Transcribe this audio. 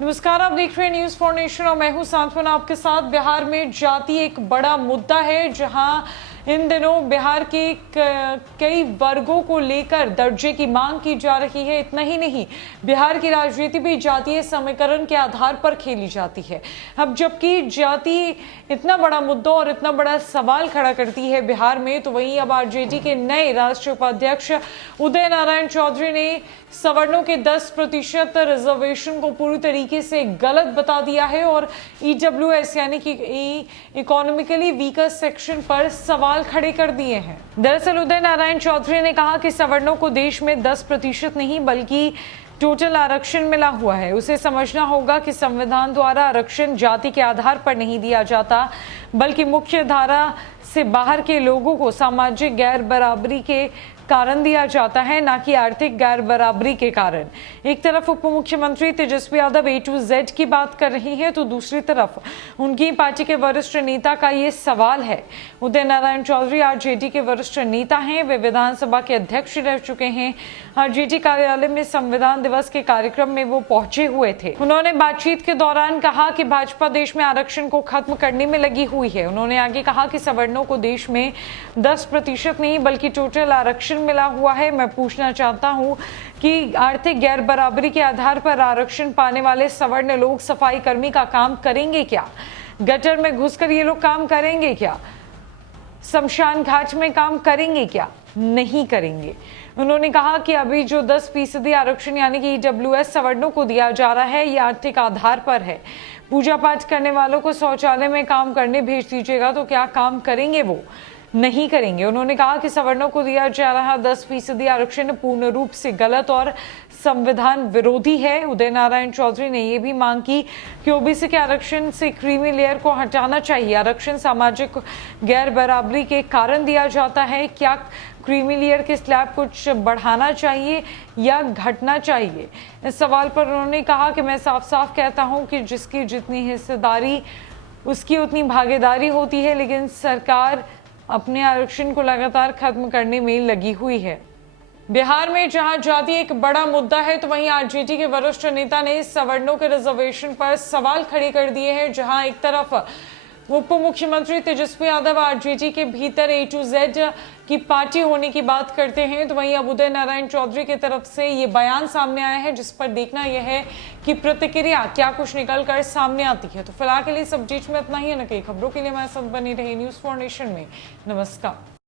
नमस्कार, आप देख रहे हैं न्यूज फॉर नेशन और मैं हूं सांत्वना आपके साथ। बिहार में जाति एक बड़ा मुद्दा है, जहां इन दिनों बिहार के कई वर्गों को लेकर दर्जे की मांग की जा रही है। इतना ही नहीं, बिहार की राजनीति भी जातीय समीकरण के आधार पर खेली जाती है। अब जबकि जाति इतना बड़ा मुद्दा और इतना बड़ा सवाल खड़ा करती है बिहार में, तो वहीं अब आरजेडी के नए राष्ट्रीय उपाध्यक्ष उदय नारायण चौधरी ने सवर्णों के 10% रिजर्वेशन को पूरी तरीके से गलत बता दिया है और ईडब्ल्यूएस यानी कि इकोनॉमिकली वीकर सेक्शन पर सवाल खड़े कर दिए हैं। दरअसल उदय नारायण चौधरी ने कहा कि सवर्णों को देश में 10% नहीं बल्कि टोटल आरक्षण मिला हुआ है। उसे समझना होगा कि संविधान द्वारा आरक्षण जाति के आधार पर नहीं दिया जाता, बल्कि मुख्य धारा से बाहर के लोगों को सामाजिक गैर बराबरी के कारण दिया जाता है, ना कि आर्थिक गैर बराबरी के कारण। एक तरफ उप मुख्यमंत्री Tejashwi Yadav A to Z की बात कर रही है, तो दूसरी तरफ उनकी पार्टी के वरिष्ठ नेता का ये सवाल है। उदय नारायण चौधरी आरजेडी के वरिष्ठ नेता हैं, वे विधानसभा के अध्यक्ष रह चुके हैं। आरजेडी कार्यालय में संविधान दिवस के कार्यक्रम में वो पहुंचे हुए थे। उन्होंने बातचीत के दौरान कहा कि भाजपा देश में आरक्षण को खत्म करने में लगी हुई है। उन्होंने आगे कहा कि सवर्णों को देश में 10% नहीं बल्कि टोटल आरक्षण मिला हुआ है। मैं पूछना चाहता हूं कि आर्थिक गैर बराबरी के आधार पर आरक्षण पाने वाले सवर्ण लोग सफाई कर्मी का काम करेंगे क्या? गटर में घुसकर ये लोग काम करेंगे क्या? शमशान घाट में काम करेंगे क्या? नहीं करेंगे। उन्होंने कहा कि अभी जो 10% आरक्षण यानी कि ईडब्ल्यूएस सवर्णों को दिया जा रहा है, ये आर्थिक आधार पर है। पूजा पाठ करने वालों को शौचालय में काम करने भेज दीजिएगा तो क्या काम करेंगे? वो नहीं करेंगे। उन्होंने कहा कि सवर्णों को दिया जा रहा 10% आरक्षण पूर्ण रूप से गलत और संविधान विरोधी है। उदय नारायण चौधरी ने यह भी मांग की कि ओबीसी के आरक्षण से क्रीमी लेयर को हटाना चाहिए। आरक्षण सामाजिक गैर बराबरी के कारण दिया जाता है। क्या क्रीमी लेयर के स्लैब कुछ बढ़ाना चाहिए या घटना चाहिए? इस सवाल पर उन्होंने कहा कि मैं साफ साफ कहता हूं कि जिसकी जितनी हिस्सेदारी उसकी उतनी भागीदारी होती है, लेकिन सरकार अपने आरक्षण को लगातार खत्म करने में लगी हुई है। बिहार में जहां जाति एक बड़ा मुद्दा है, तो वहीं आरजेडी के वरिष्ठ नेता ने सवर्णों के रिजर्वेशन पर सवाल खड़े कर दिए हैं। जहां एक तरफ उप मुख्यमंत्री तेजस्वी यादव आरजेडी के भीतर A to Z की पार्टी होने की बात करते हैं, तो वहीं अब उदय नारायण चौधरी की तरफ से ये बयान सामने आया है, जिस पर देखना यह है कि प्रतिक्रिया क्या कुछ निकल कर सामने आती है। तो फिलहाल के लिए सब चीज में इतना ही है। न कई खबरों के लिए हमारे साथ बनी रही न्यूज फॉर नेशन में। नमस्कार।